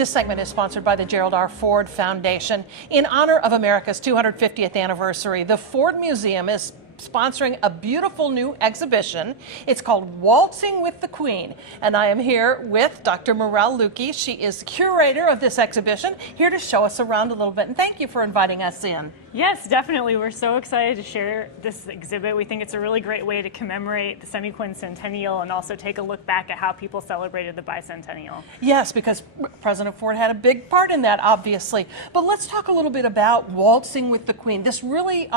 This segment is sponsored by the Gerald R. Ford Foundation. In honor of America's 250th anniversary, the Ford Museum is sponsoring a beautiful new exhibition. It's called Waltzing with the Queen. And I am here with Dr. Morel Lukey. She is the curator of this exhibition, here to show us around a little bit. And thank you for inviting us in. Yes, definitely. We're so excited to share this exhibit. We think it's a really great way to commemorate the semi-quincentennial and also take a look back at how people celebrated the bicentennial. Yes, because President Ford had a big part in that, obviously. But let's talk a little bit about Waltzing with the Queen. This really,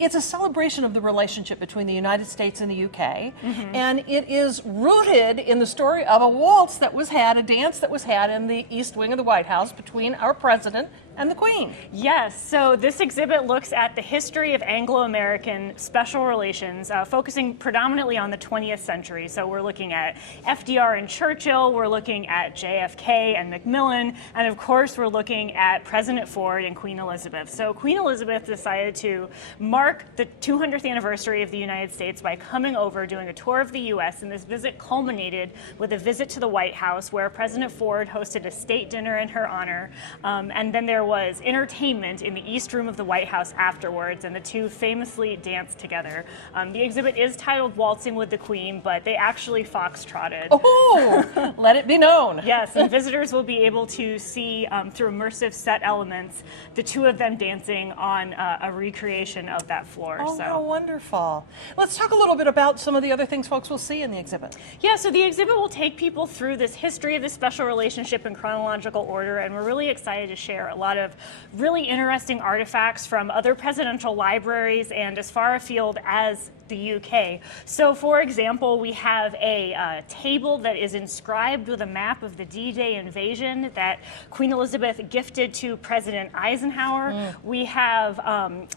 it's a celebration of the relationship between the United States and the UK. And it is rooted in the story of a waltz that was had, a dance that was had in the East Wing of the White House between our president and the Queen. Yes, so this exhibit looks at the history of Anglo-American special relations, focusing predominantly on the 20th century. So we're looking at FDR and Churchill, we're looking at JFK and Macmillan, and of course we're looking at President Ford and Queen Elizabeth. So Queen Elizabeth decided to mark the 200th anniversary of the United States by coming over, doing a tour of the U.S., and this visit culminated with a visit to the White House where President Ford hosted a state dinner in her honor, and then there was entertainment in the East Room of the White House afterwards, and the two famously danced together. The exhibit is titled Waltzing with the Queen, but they actually foxtrotted. Oh, let it be known. Yes, and visitors will be able to see through immersive set elements the two of them dancing on a recreation of that floor. Oh, how wonderful. Let's talk a little bit about some of the other things folks will see in the exhibit. Yeah, so the exhibit will take people through this history of this special relationship in chronological order, and we're really excited to share a lot of really interesting artifacts from other presidential libraries and as far afield as the UK. So for example, we have a table that is inscribed with a map of the D-Day invasion that Queen Elizabeth gifted to President Eisenhower. We have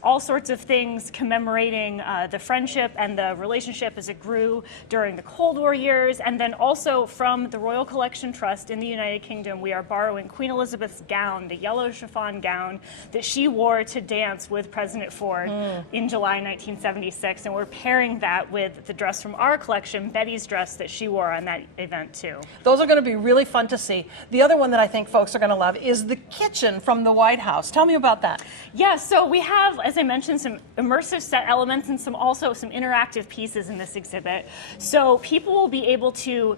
all sorts of things commemorating the friendship and the relationship as it grew during the Cold War years. And then also from the Royal Collection Trust in the United Kingdom, we are borrowing Queen Elizabeth's gown, the yellow chiffon gown that she wore to dance with President Ford in July 1976. And we're pairing that with the dress from our collection, Betty's dress that she wore on that event too. Those are going to be really fun to see. The other one that I think folks are going to love is the kitchen from the White House. Tell me about that. Yeah, so we have, as I mentioned, some immersive set elements and also some interactive pieces in this exhibit. So people will be able to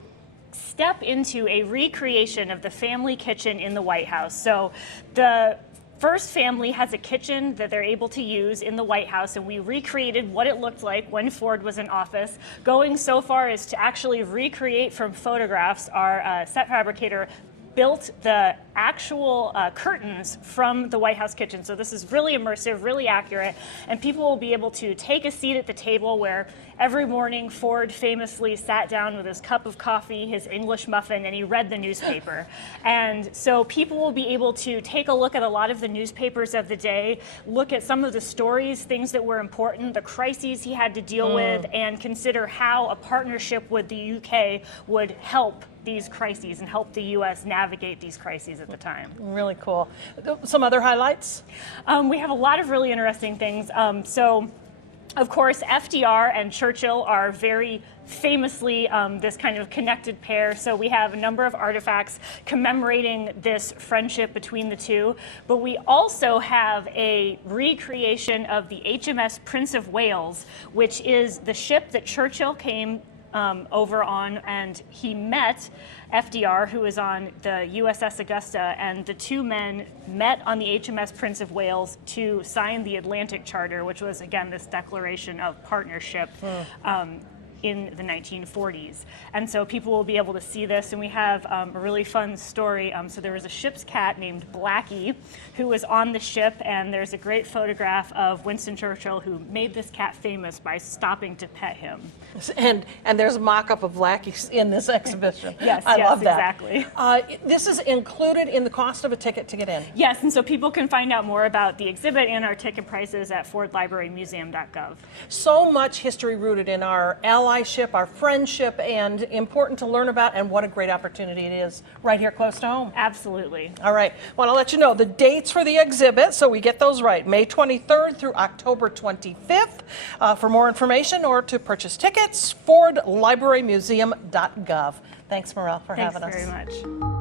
step into a recreation of the family kitchen in the White House. So the First family has a kitchen that they're able to use in the White House, and we recreated what it looked like when Ford was in office, going so far as to actually recreate from photographs. Our set fabricator built the actual curtains from the White House kitchen. So this is really immersive, really accurate, and people will be able to take a seat at the table where every morning Ford famously sat down with his cup of coffee, his English muffin, and he read the newspaper. And so people will be able to take a look at a lot of the newspapers of the day, look at some of the stories, things that were important, the crises he had to deal with, and consider how a partnership with the UK would help these crises and help the U.S. navigate these crises at the time. Really cool. Some other highlights? We have a lot of really interesting things. So, of course, FDR and Churchill are very famously this kind of connected pair. So we have a number of artifacts commemorating this friendship between the two. But we also have a recreation of the HMS Prince of Wales, which is the ship that Churchill came over on, and he met FDR, who was on the USS Augusta, and the two men met on the HMS Prince of Wales to sign the Atlantic Charter, which was, again, this declaration of partnership in the 1940s. And so people will be able to see this, and we have a really fun story. So there was a ship's cat named Blackie who was on the ship, and there's a great photograph of Winston Churchill who made this cat famous by stopping to pet him. And there's a mock-up of Blackie in this exhibition. Yes, I love that. Exactly. This is included in the cost of a ticket to get in? Yes, and so people can find out more about the exhibit and our ticket prices at fordlibrarymuseum.gov. So much history rooted in our allyship, our friendship, and important to learn about, and what a great opportunity it is right here close to home. Absolutely. All right, want to let you know the dates for the exhibit, so we get those right. May 23rd through October 25th. For more information or to purchase tickets, fordlibrarymuseum.gov. Thanks, Morel, for having us. Thanks very much.